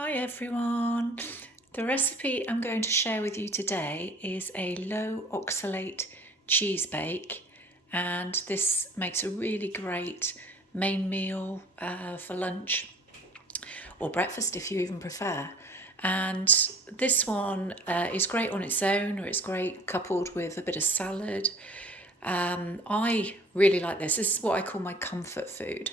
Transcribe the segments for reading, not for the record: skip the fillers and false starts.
Hi everyone! The recipe I'm going to share with you today is a low oxalate cheese bake, and this makes a really great main meal for lunch or breakfast if you even prefer. And this one is great on its own, or it's great coupled with a bit of salad. I really like this. This is what I call my comfort food.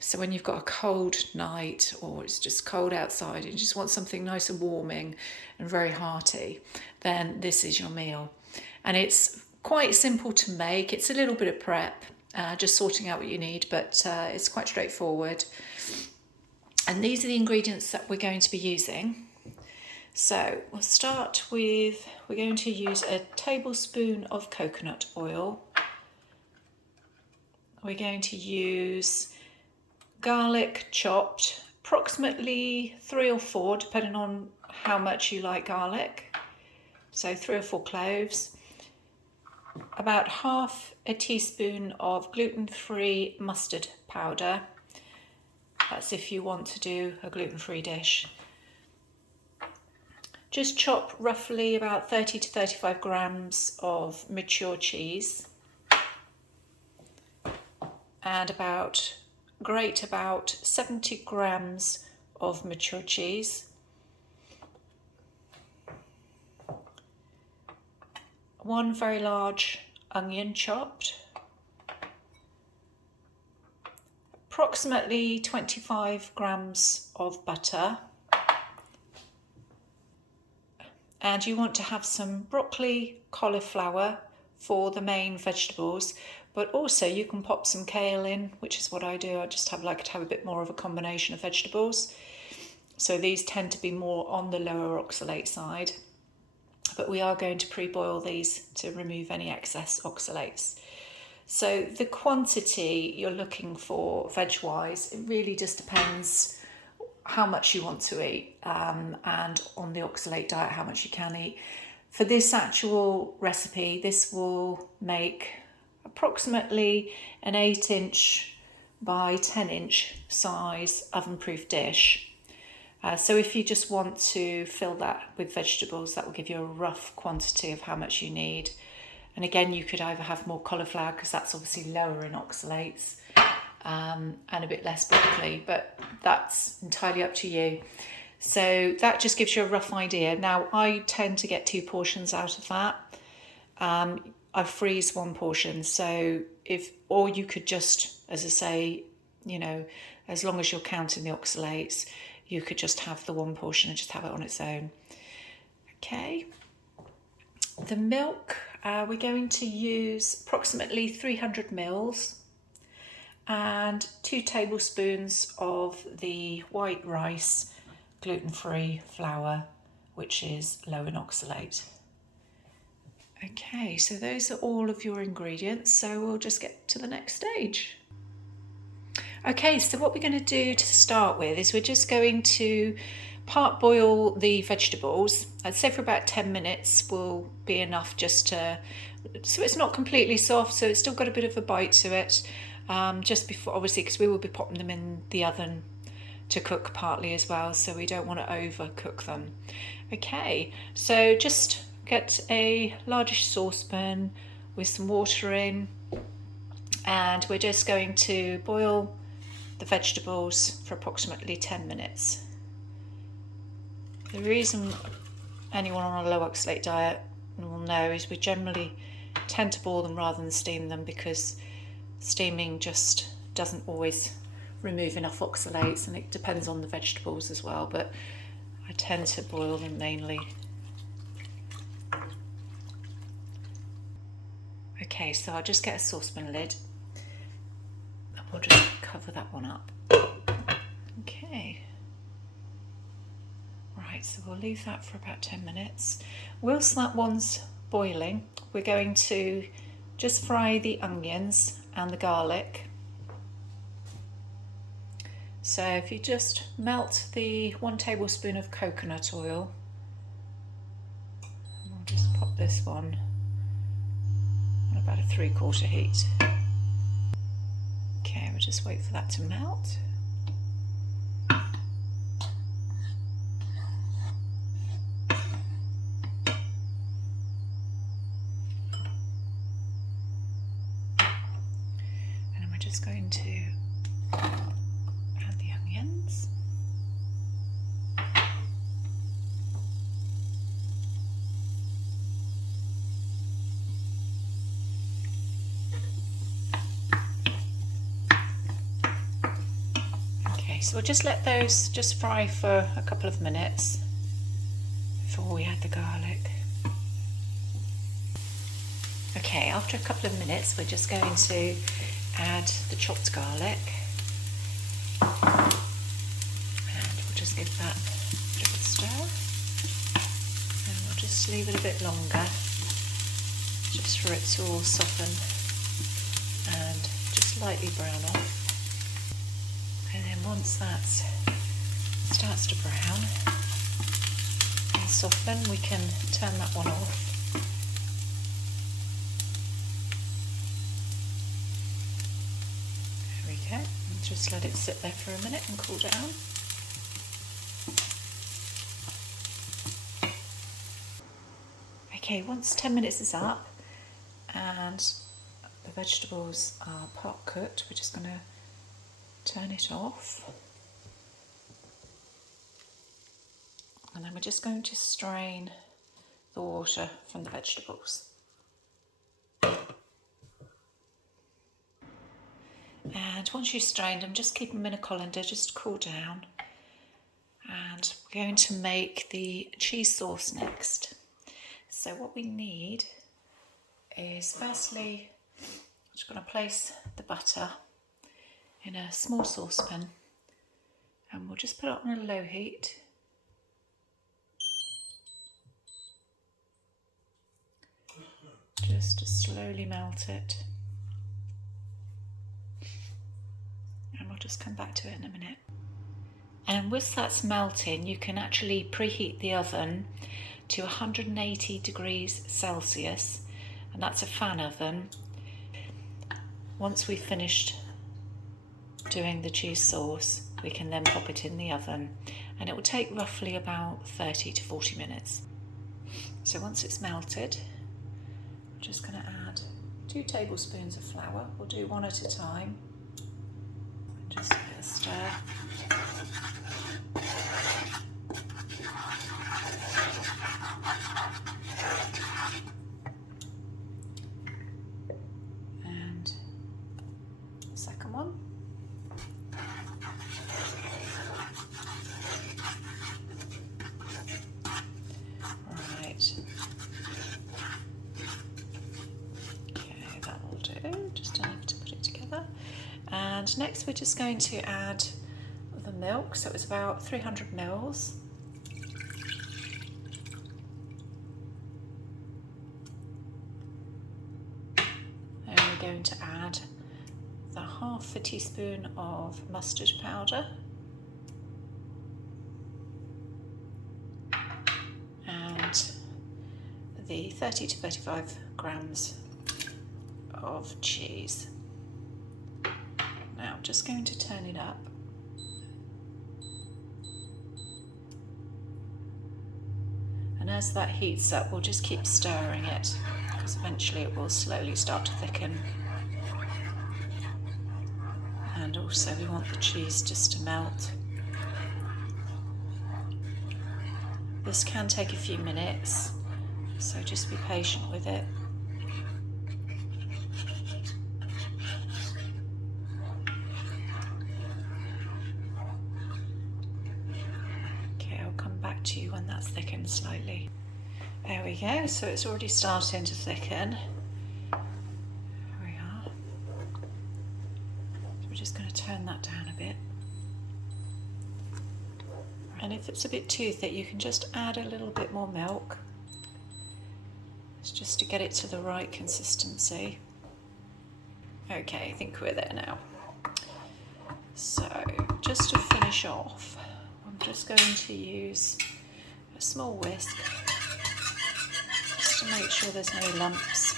So when you've got a cold night or it's just cold outside and you just want something nice and warming and very hearty, then this is your meal. And it's quite simple to make. It's a little bit of prep, just sorting out what you need, but it's quite straightforward. And these are the ingredients that we're going to be using. So we'll start with, we're going to use a tablespoon of coconut oil. We're going to use garlic chopped, approximately 3 or 4, depending on how much you like garlic. So 3 or 4 cloves. About half a teaspoon of gluten-free mustard powder. That's if you want to do a gluten-free dish. Just chop roughly about 30 to 35 grams of mature cheese. And grate about 70 grams of mature cheese. 1 very large onion chopped. Approximately 25 grams of butter. And you want to have some broccoli, cauliflower for the main vegetables, but also you can pop some kale in, which is what I do. I just like to have a bit more of a combination of vegetables. So these tend to be more on the lower oxalate side, but we are going to pre-boil these to remove any excess oxalates. So the quantity you're looking for veg-wise, it really just depends how much you want to eat, and on the oxalate diet, how much you can eat. For this actual recipe, this will make approximately an 8-inch by 10-inch size oven-proof dish. So if you just want to fill that with vegetables, that will give you a rough quantity of how much you need. And again, you could either have more cauliflower, because that's obviously lower in oxalates, and a bit less broccoli, but that's entirely up to you. So that just gives you a rough idea. Now, I tend to get 2 portions out of that. I freeze 1 portion, so or you could just, as I say, as long as you're counting the oxalates, you could just have the 1 portion and just have it on its own. Okay. The milk, we're going to use approximately 300 mils and 2 tablespoons of the white rice gluten-free flour, which is low in oxalate. Okay, so those are all of your ingredients, so we'll just get to the next stage. Okay, so what we're going to do to start with is we're just going to part boil the vegetables. I'd say for about 10 minutes will be enough, just so it's not completely soft, so it's still got a bit of a bite to it, just before, obviously, because we will be popping them in the oven to cook partly as well, so we don't want to overcook them. Okay, so just get a largish saucepan with some water in, and we're just going to boil the vegetables for approximately 10 minutes. The reason anyone on a low oxalate diet will know is we generally tend to boil them rather than steam them, because steaming just doesn't always remove enough oxalates, and it depends on the vegetables as well, but I tend to boil them mainly. Okay, so I'll just get a saucepan lid and we'll just cover that one up. Okay. Right, so we'll leave that for about 10 minutes. Whilst that one's boiling, we're going to just fry the onions and the garlic. So if you just melt the 1 tablespoon of coconut oil, and we'll just pop this one on about a 3/4 heat. Okay, we'll just wait for that to melt. just going to add the onions. Okay, so we'll just let those just fry for a couple of minutes before we add the garlic. Okay, after a couple of minutes, we're just going to add the chopped garlic, and we'll just give that a bit of a stir, and we'll just leave it a bit longer just for it to all soften and just lightly brown off. And then once that starts to brown and soften, we can turn that one off. Okay, and just let it sit there for a minute and cool down. Okay, once 10 minutes is up and the vegetables are part cooked, we're just going to turn it off. And then we're just going to strain the water from the vegetables. And once you've strained them, just keep them in a colander just to cool down. And we're going to make the cheese sauce next. So what we need is, firstly, I'm just going to place the butter in a small saucepan, and we'll just put it on a low heat. Just to slowly melt it. And we'll just come back to it in a minute. And whilst that's melting, you can actually preheat the oven to 180 degrees Celsius, and that's a fan oven. Once we've finished doing the cheese sauce, we can then pop it in the oven, and it will take roughly about 30 to 40 minutes. So once it's melted, I'm just going to add 2 tablespoons of flour. We'll do one at a time. Just give it a stir. And the second one. Right. Okay, that will do. Just enough to put it together. And next we're just going to add the milk, so it was about 300 mils. And we're going to add the half a teaspoon of mustard powder. And the 30 to 35 grams of cheese. Now I'm just going to turn it up. And as that heats up, we'll just keep stirring it, because eventually it will slowly start to thicken. And also we want the cheese just to melt. This can take a few minutes, so just be patient with it. To you when that's thickened slightly. There we go, so it's already starting to thicken. There we are. So we're just going to turn that down a bit. And if it's a bit too thick, you can just add a little bit more milk. It's just to get it to the right consistency. Okay, I think we're there now. So just to finish off, I'm just going to use a small whisk just to make sure there's no lumps.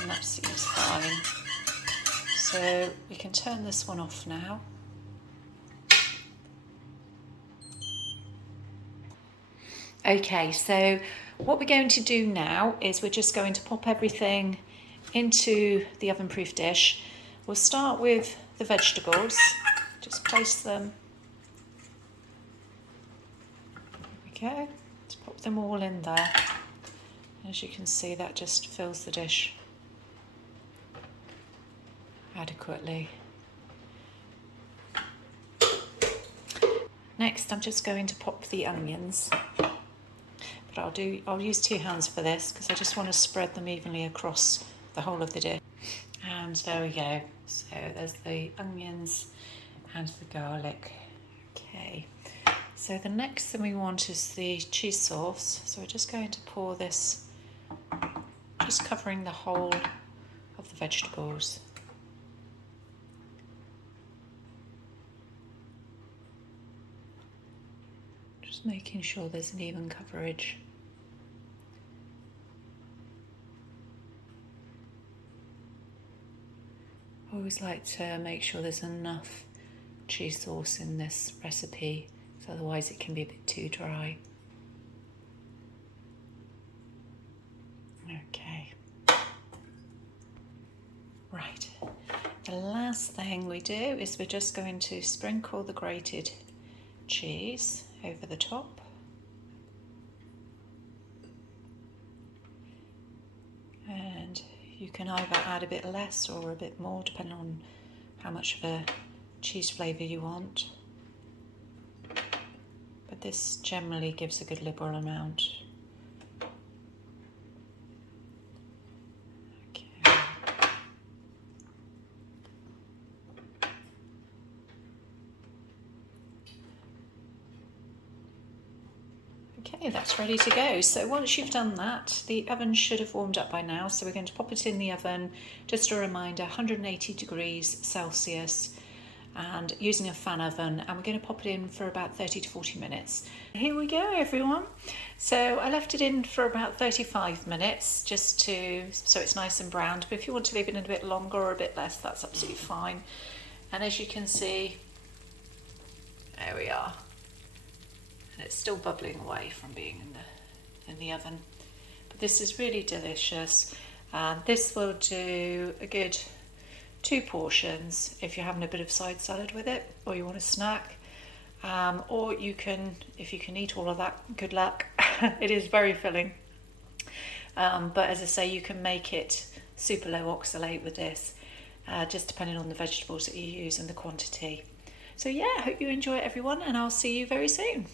And that seems fine. So we can turn this one off now. Okay, so what we're going to do now is we're just going to pop everything into the oven-proof dish. We'll start with the vegetables. Just place them. There we go. Just pop them all in there. As you can see, that just fills the dish adequately. Next, I'm just going to pop the onions. But I'll use 2 hands for this because I just want to spread them evenly across the whole of the dish. And there we go. So there's the onions and the garlic. Okay. So the next thing we want is the cheese sauce. So we're just going to pour this, just covering the whole of the vegetables. Just making sure there's an even coverage. I always like to make sure there's enough cheese sauce in this recipe, because otherwise it can be a bit too dry. Okay. Right. The last thing we do is we're just going to sprinkle the grated cheese over the top. And you can either add a bit less or a bit more, depending on how much of a cheese flavour you want. But this generally gives a good liberal amount. Okay, that's ready to go. So once you've done that, the oven should have warmed up by now. So we're going to pop it in the oven, just a reminder, 180 degrees Celsius, and using a fan oven, and we're going to pop it in for about 30 to 40 minutes. Here we go, everyone. So I left it in for about 35 minutes just so it's nice and browned, but if you want to leave it in a bit longer or a bit less, that's absolutely fine. And as you can see, there we are. And it's still bubbling away from being in the oven. But this is really delicious. This will do a good 2 portions if you're having a bit of side salad with it, or you want a snack. Or you can, if you can eat all of that, good luck. It is very filling. But as I say, you can make it super low oxalate with this, just depending on the vegetables that you use and the quantity. So yeah, I hope you enjoy it, everyone, and I'll see you very soon.